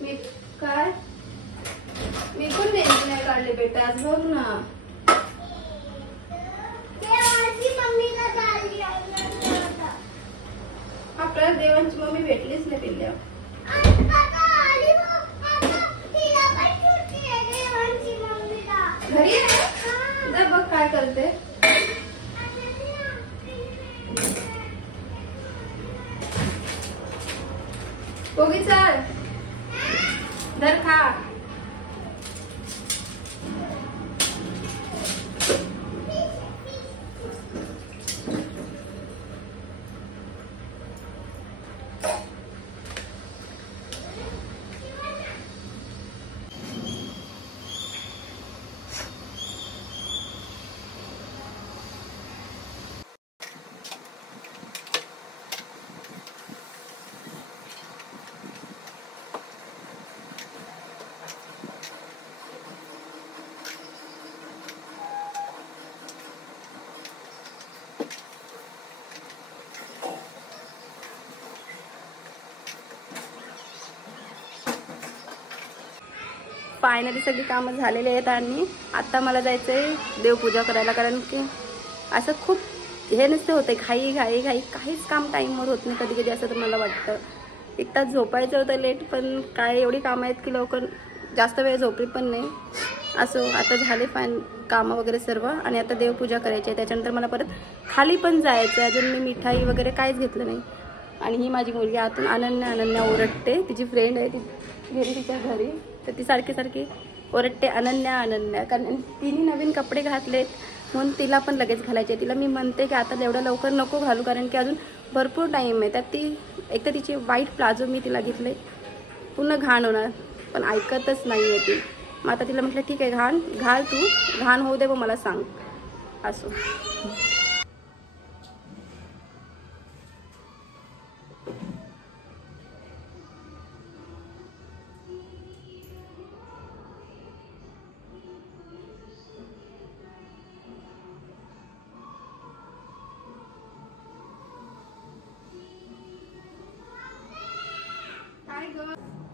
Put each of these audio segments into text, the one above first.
मी काय मी पण मेहंदी नाही काढली बेटा आज बघ ना. आपल्याला देवांची मम्मी भेटलीच नाही पिल्ल्या. घरी आहे बघ काय करते. पोगी चल धर खा. फायनली सगळी कामं झालेली आहेत आणि आता मला जायचं आहे देवपूजा करायला. कारण की असं खूप हे नसते होते घाई घाई घाई काहीच काम टाईमवर होत नाही कधी कधी असं तर मला वाटतं. एक तास झोपायचं होतं लेट पण काय एवढी कामं आहेत की लवकर जास्त वेळ झोपली पण नाही. असो आता झाले फाईन कामं वगैरे सर्व आणि आता देवपूजा करायची आहे. त्याच्यानंतर मला परत खाली पण जायचं आहे. अजून मी मिठाई वगैरे काहीच घेतलं नाही. आणि ही माझी मुलगी आतून अनन्या ओरडते. तिची फ्रेंड आहे ती गेली तिच्या घरी तर ती सारखी ओरडते अनन्या कारण तिने नवीन कपडे घातलेत म्हणून तिला पण लगेच घालायचे. तिला मी म्हणते की आता एवढ्या लवकर नको घालू कारण की अजून भरपूर टाईम आहे. त्यात ती एक तर तिची व्हाईट प्लाझो मी तिला घेतले पूर्ण घाण होणार पण ऐकतच नाही आहे ती. मग आता तिला म्हटलं ठीक आहे घाल तू घाण होऊ दे मग मला सांग. असो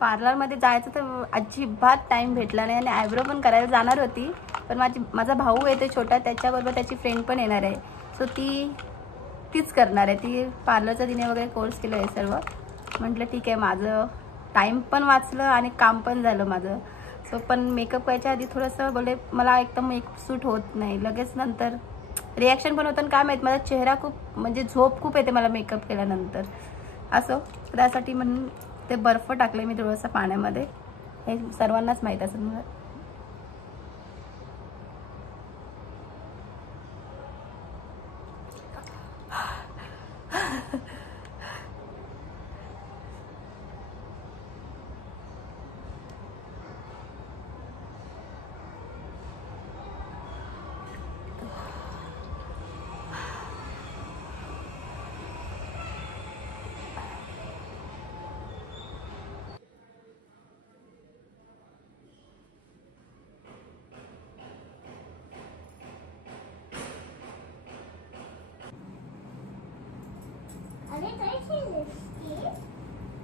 पार्लरमध्ये जायचं तर अजिबात टाईम भेटला नाही आणि आयब्रो पण करायला जाणार होती पण माझा भाऊ येते छोटा त्याच्याबरोबर त्याची फ्रेंड पण येणार आहे. सो तीच करणार आहे. ती पार्लरचा तिने वगैरे कोर्स केलं आहे सर्व. म्हटलं ठीक आहे माझं टाईम पण वाचलं आणि काम पण झालं माझं. सो पण मेकअप करायच्या आधी थोडंसं बोलले मला एकदम मेकअप सूट होत नाही लगेच नंतर रिॲक्शन पण होतं काय माहीत माझा चेहरा खूप म्हणजे झोप खूप येते मला मेकअप केल्यानंतर. असो त्यासाठी म्हणून ते बर्फ टाकले मी थोडंसं पाण्यामध्ये. हे सर्वांनाच माहीत असेल मला.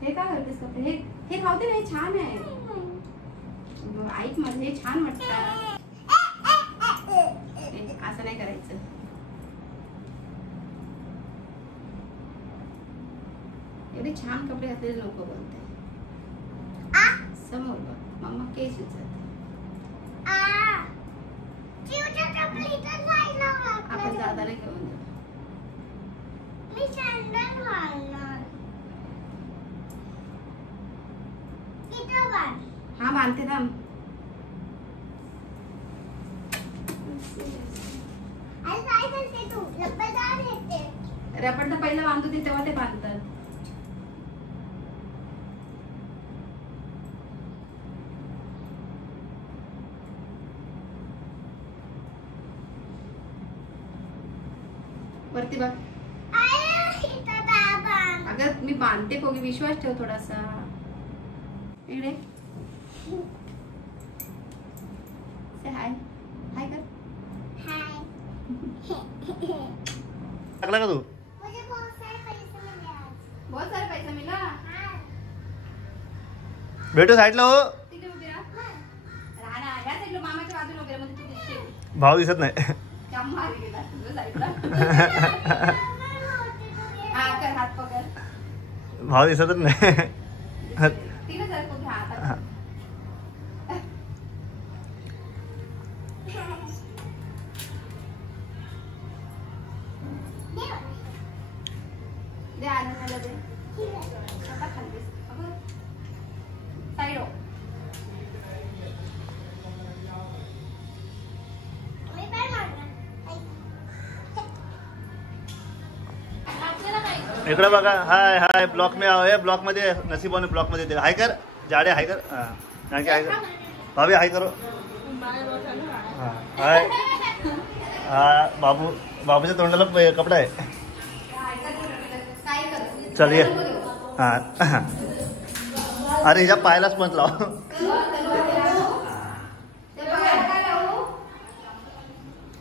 हे काय करतेस कपडे हे खाऊ दे. हे छान आहे ऐक माझं हे छान वाटतं. असं नाही करायचं. एवढे छान कपडे घातले नको बोलते. समोर बघ मम्मा केस विचारते. आपण दादाला घेऊन जाऊ. हाँ बांधते ना रबर तर पहिलं बांधतो ते तेव्हा ते बांधतात. वरती बघ अगं मी बांधते पोगी विश्वास ठेव थोडासा. इकडे हाय हाय कर. टाकला का तू? मुझे बहुत सारे पैसे मिले आज. बहुत सारे पैसे मिला. भेटू साईडला हो. तिकडे उभी राहा. राहा ना, ह्या साईडला मामाच्या बाजूला उभी राहा, म्हणजे तू दिसशील. भाव दिसत नाही. त्या मागे गेला तुझ्या साईडला. हा, कर, हात पकड. भाव दिसतच नाही. तिला सारखं घ्या आता. दे आनंदाला दे. आता खाली बस. अगं. साईड हो. इकडे बघा. हाय हाय ब्लॉक में आओ. ब्लॉक मध्ये नसीबाने ब्लॉक मध्ये दे. हाय कर जाडे. हाय कर. हा जानकी हाय कर. भाभी हाय करो. हा हाय. हा बाबू. बाबूच्या तोंडाला कपडा आहे. चल ये. हा अरे हिच्या पायाला स्पंज लाव.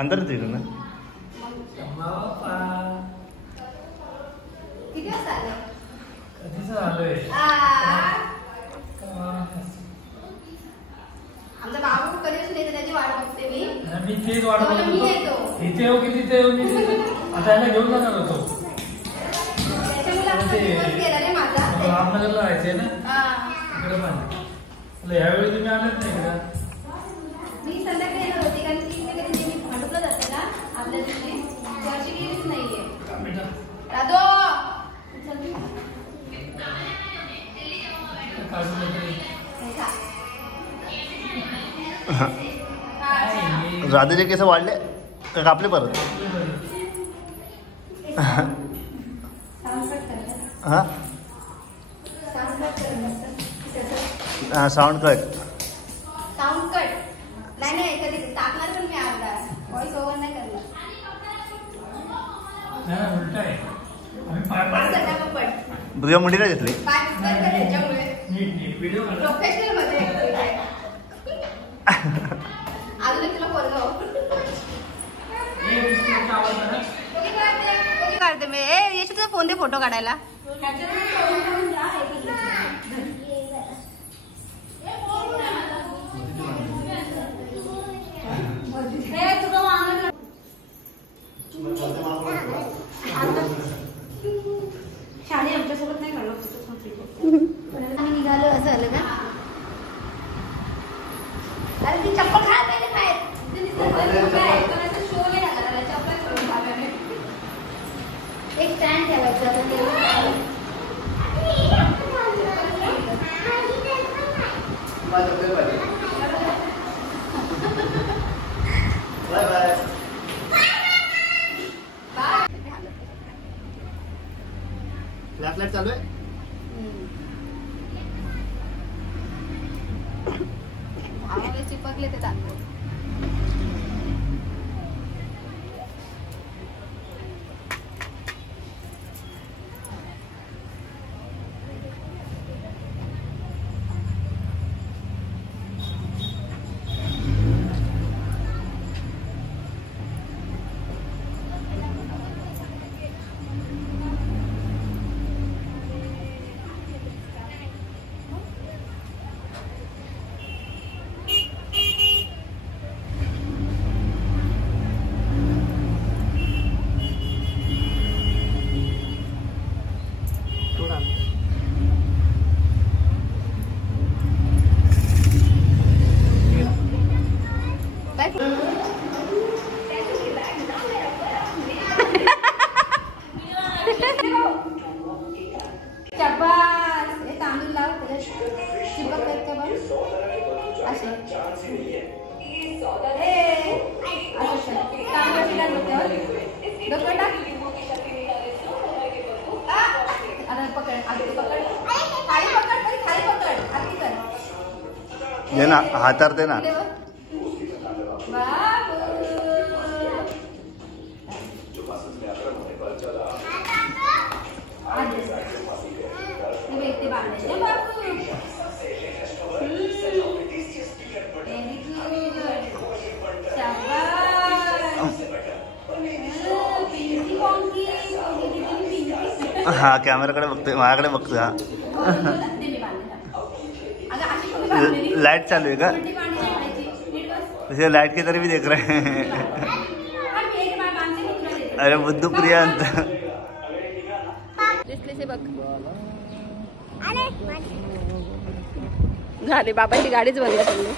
अंदर तिकडे ना. किती वाजता आले? कधीच आलोय. आमचा बाबू कधीच नाही, त्याची वाट बघते मी. मी तेच वाट बघत मी होतो. येतो. इथे येऊ की तिथे येऊ. मी आता याला घेऊन जाणार होतो. त्याच्यामुळे आपण दिवस गेला रे माझा. रामनगरला जायचंय ना हा. इकडे पण. यावेळी तुम्ही आलात नाही इकडं. मी संध्याकाळी येणार होती, कारण की इथे कधी मी भांडुपला जाते ना आपल्या दिवशी, त्याची गेलीच नाहीये. राधो राधेचे केस वाढले का कापले परत? हा साऊंड कट. साऊंड कट नाही कधी टाकणार पण मी अर्धा व्हॉइस ओव्हर नाही करणार. उलट आहे. आम्ही तुझ्या मुलीला घेतली. व्हिडिओ प्रोफेशनल मध्ये अजून तुला काढते मी. यश तुझा फोन दे फोटो काढायला. शाळे आमच्यासोबत नाही काढलं. आम्ही निघालो असं झालं का? अरे ती चप्पल खा पहिले बाहेर. शो नाही झाला चप्पल. एक स्टँड ठेवायचं. Bye bye. फ्लॅशलाईट चालू आहे. चिपकले ते चांगले. ये ना हातार दे ना. हा कॅमेराकडे बघतोय, माझ्याकडे बघतोय. हा लाइट चालू है का? वैसे लाइट की तरह भी देख रहे हैं. अरे बुद्धू प्रियांत दिसले से बघ. झाले बाबाची गाडीच बंद पडली.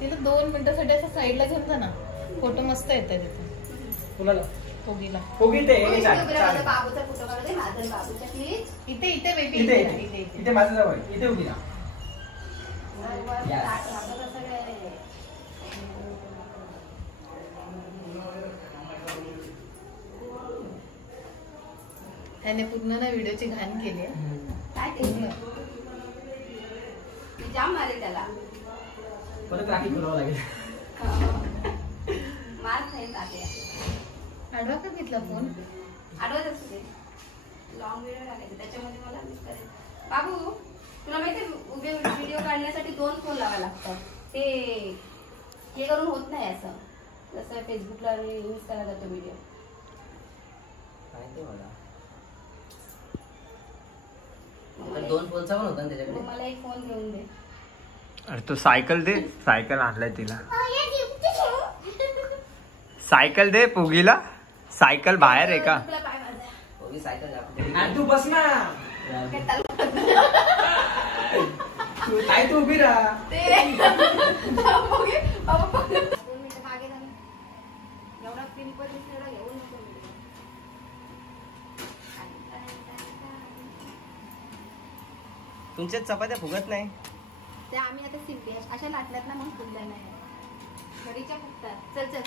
तिला 2 मिनिटासाठी असं साईडला घेऊन जा ना. फोटो मस्त येतात तिथे. कुणाला? पोगीला. पोगी ते हे चाल, चाल. बाबूचा फोटो काढते माझा बाबूच्या प्लीज. इथे इथे बेबी इथे इथे इथे इथे. इथे माझं जवळ इथे उभी ना. त्याने पूर्ण ना व्हिडिओची घाण केली आहे. काय ते जाम मारे त्याला. परत राखी फिरवावं लागेल. मार खाईल तात्या. आडवा का घेतला फोन? आठवत असू दे. लॉंग व्हिडिओ टाकायचे त्याच्यामध्ये मला मिस करेल. बाबू तुला माहिती उभे व्हिडिओ काढण्यासाठी 2 फोन लावायला लागतात. ते हे करून होत नाही असं जसं फेसबुकला आणि इन्स्टाला जातो व्हिडिओ. माहिती मला. 2 फोनचा पण होता ना त्याच्याकडे. मला एक फोन घेऊन दे. अरे तो सायकल दे. सायकल आणलाय तिला. सायकल दे पोगीला. सायकल बाहेर आहे का? तुला पाय माझा. पोगी सायकल दाखवते. आणि तू बस ना. तू काय तू उभी राहा. बाबा 2 मिनिटं मागे जा ना. एवढा पिंपल दिसलेला घेऊन नको. तुमच्यात चपात्या फुगत नाही. ते आम्ही आता सिंपी अशा लाटल्यात ना मग फुगल्या नाही. घडीच्या फुगतात. चल चल